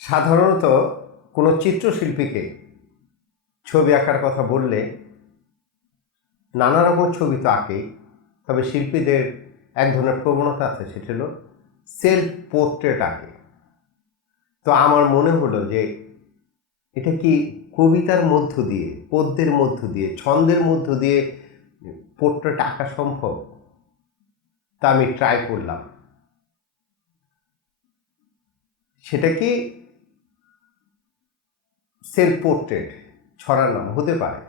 সাধারণত কোনো চিত্রশিল্পীকে ছবি আঁকার কথা বললে নানা রকম ছবি তো আঁকেই তবে শিল্পীদের এক ধরনের প্রবণতা আছে, সেটা হলো সেলফ পোর্ট্রেট আঁকে। তো আমার মনে হলো যে এটা কি কবিতার মধ্য দিয়ে, পদ্যের মধ্য দিয়ে, ছন্দের মধ্য দিয়ে পোর্ট্রেট আঁকা সম্ভব? তা আমি ট্রাই করলাম। সেটা কি সেলফ পোর্ট্রেট ছড়ানো, হতে পারে।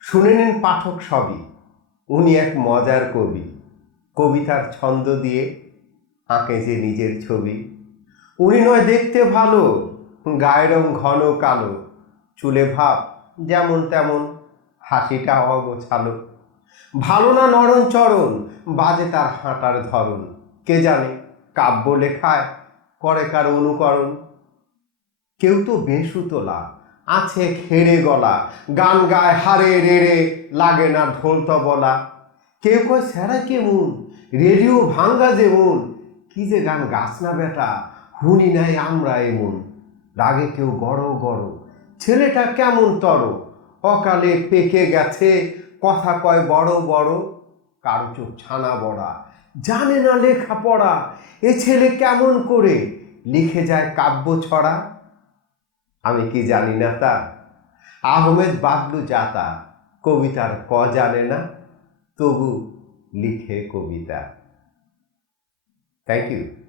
শুনে নিন পাঠক সবই, উনি এক মজার কবি। কবিতার ছন্দ দিয়ে আঁকে যে নিজের ছবি। উনি নয় দেখতে ভালো, গায়ের রং ঘন কালো, চুলে ভাব যেমন তেমন, হাসিটা অগোছালো। ভালো না নরম চরণ, বাজে তার হাঁটার ধরন। কে জানে কাব্য লেখায় করে কার অনুকরণ। কেউ তো বেসুতোলা আছে খেড়ে গলা, গান গায় হারে রেড়ে, লাগে না ঢোলতা বলা কেউ কয়, স্যারা কেমন রেডিও ভাঙ্গা যেমন কি যে গান গাছ না বেটা? হুনি নাই আমরা এমন রাগে কেউ গড় গড়, ছেলেটা কেমন তর? অকালে পেকে গেছে, কথা কয় বড় বড়। কারও চোখ ছানা বড়া, জানে না লেখা পড়া এ ছেলে কেমন করে? লিখে যায় কাব্য ছড়া। আমি কি জানি না তা? আহমেদ বাবলু জাতা কবিতার ক জানে না? তবু লিখে কবিতা। Thank you